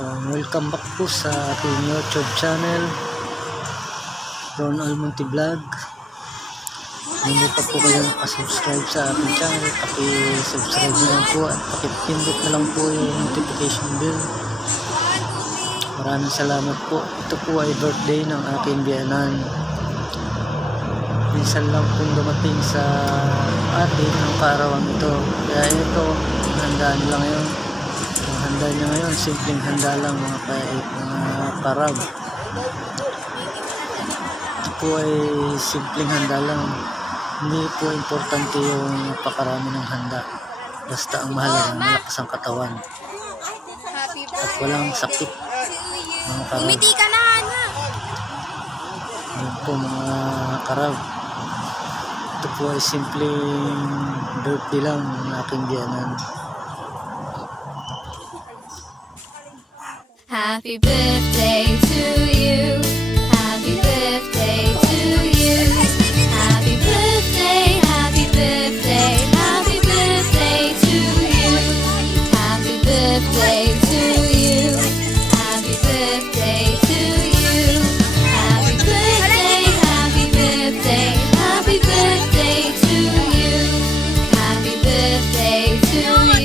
Welcome back po sa ating YouTube channel, Ron Almonte Vlog. Kung hindi pa po kayo nakasubscribe sa ating channel, paki-subscribe na lang po at pakipindot na lang po yung notification bell. Maraming salamat po. Ito po ay birthday ng aking biyanan. Minsan lang po dumating sa atin ang kaarawan ito. Kaya ito, handaan lang yun. Ang handa niya ngayon, simpleng handa lang mga karab. Ito po ay simpleng handa lang. Hindi po importante yung pakarami ng handa. Basta ang mahalaga, malakas ang katawan. At walang sakit. Mga karab. Umiti ka na, Hana. Ayan po mga karab. Ito po ay simpleng birthday lang ng aking biyanan. Happy birthday to you. Happy birthday to you. Happy birthday, happy birthday, happy birthday to you. Happy birthday to you. Happy birthday to you. Happy birthday, happy birthday, happy birthday to you. Happy birthday to you.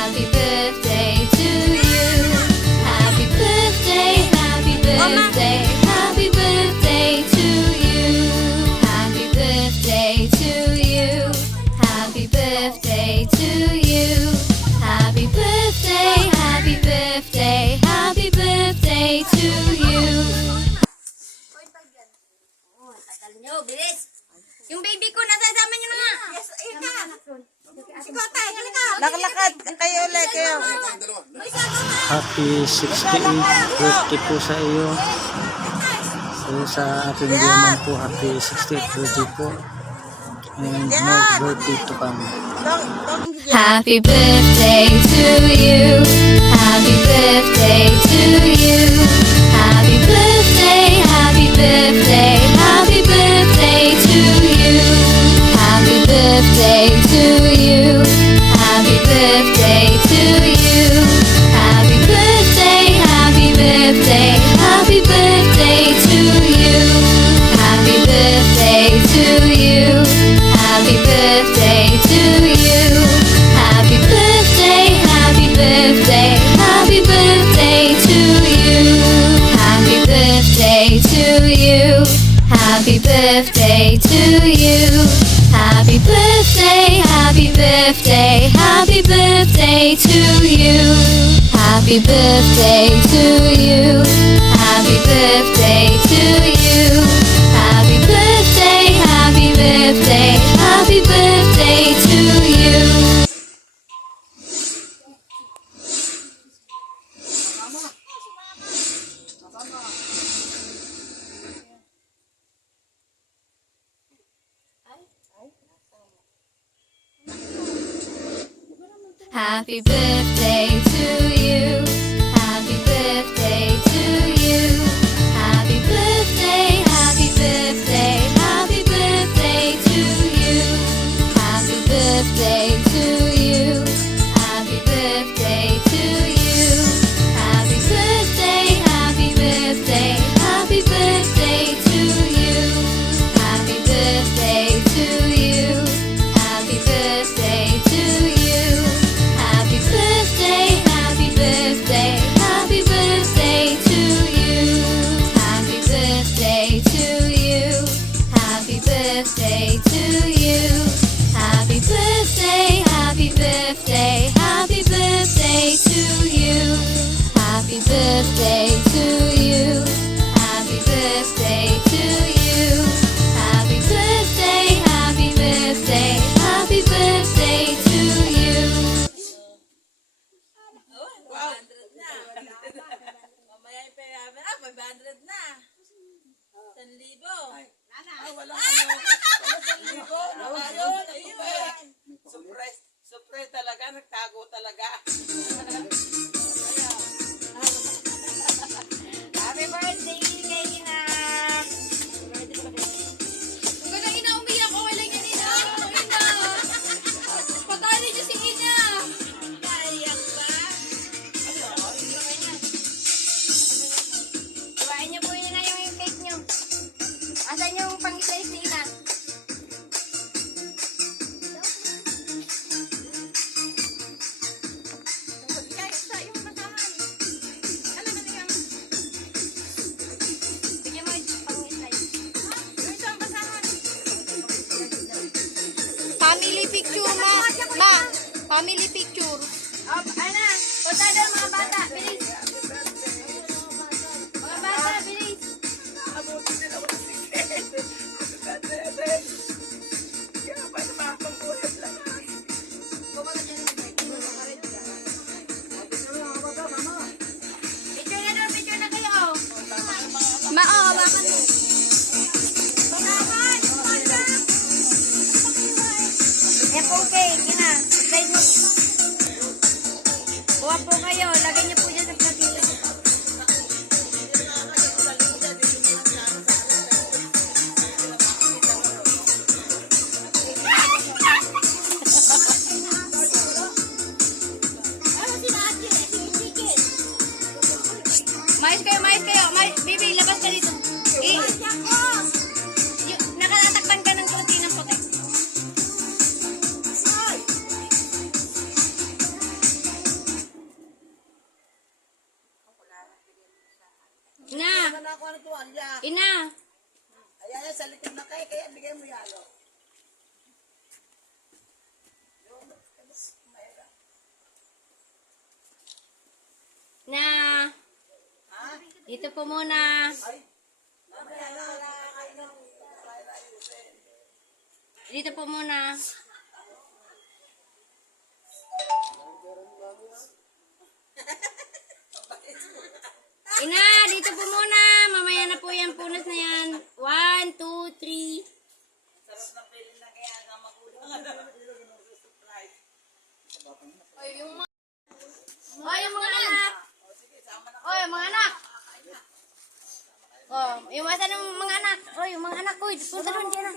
Happy birthday to you. Happy birthday, happy birthday, happy birthday to you. Happy birthday to you. Happy birthday to you. Happy birthday, happy birthday, happy birthday to you. Nyo, bilis. Yung baby ko, nasa sama nyo na. Yes, ika. Sikota, halika. Nakalakad kayo ulit kayo. Happy 68th birthday po sa iyo. So sa ating biyanan po, happy 68th birthday po. And more birthday to come. Happy birthday to you. Happy birthday to you. Happy birthday, happy birthday, happy birthday to you. Happy birthday to you. Happy birthday to you. Happy birthday, happy birthday, happy birthday to you. Happy birthday to you. Happy birthday to you. Happy birthday, happy birthday, happy birthday to you. Happy birthday to you. Happy birthday to you. Happy birthday, happy birthday, happy birthday to you. Happy birthday to you. Happy birthday to you. Happy birthday, happy birthday, happy birthday to you. Happy birthday to you. Happy birthday to you. Happy birthday, happy birthday, happy birthday to you. Happy birthday to you. Happy birthday to you. Happy birthday, happy birthday, happy birthday to you. Happy birthday to you. Happy birthday to you. Happy birthday, happy birthday, happy birthday to you. Happy birthday to you. Happy birthday to you. Happy birthday, happy birthday, happy birthday to you. Happy birthday to you. Happy birthday to you. Happy birthday, happy birthday, happy birthday to you. Wow. Mamaya yung pera. 500 na. 1,000. Wala ano. 1,000. Ayun. Ayun. Surprise talaga. Nagtago talaga. Happy birthday kay Ina. Huwag na ina, umiyak. Okay lang yan, ina. Ina. Patali niyo si ina. Naiyak ba? picture, ma. Ma, family picture. Oh, ana, punta doon mga bata, bilis. Mga bata, bilis. Abutin nila wala si Ken. Kadre. Kaya pa na makapangkulit lang. Picture na doon, picture na kayo. Ma, oh, hawakan mo. Okay, kina. Slide mo. Kuha po kayo. Lagay niyo po dyan sa platito. Mais kayo, mais kayo. Baby, labas ka dito. Nakatatakpan ka ng konti ng puti. Ina! Wala ko ano to, Alya. Ina! Ayan, sa likod na kayo, kaya bigay mo yalo. Na! Dito po muna. Dito po muna. Ina, dito po muna. Mamaya na po yan. Punas na yan. 1, 2, 3. Sarap ng pili na kaya nga magulang. Oh, yung mga anak. Oh, yung mga anak. Oh, yung mga anak. Oh, yung mga anak ko. Punta doon dyan.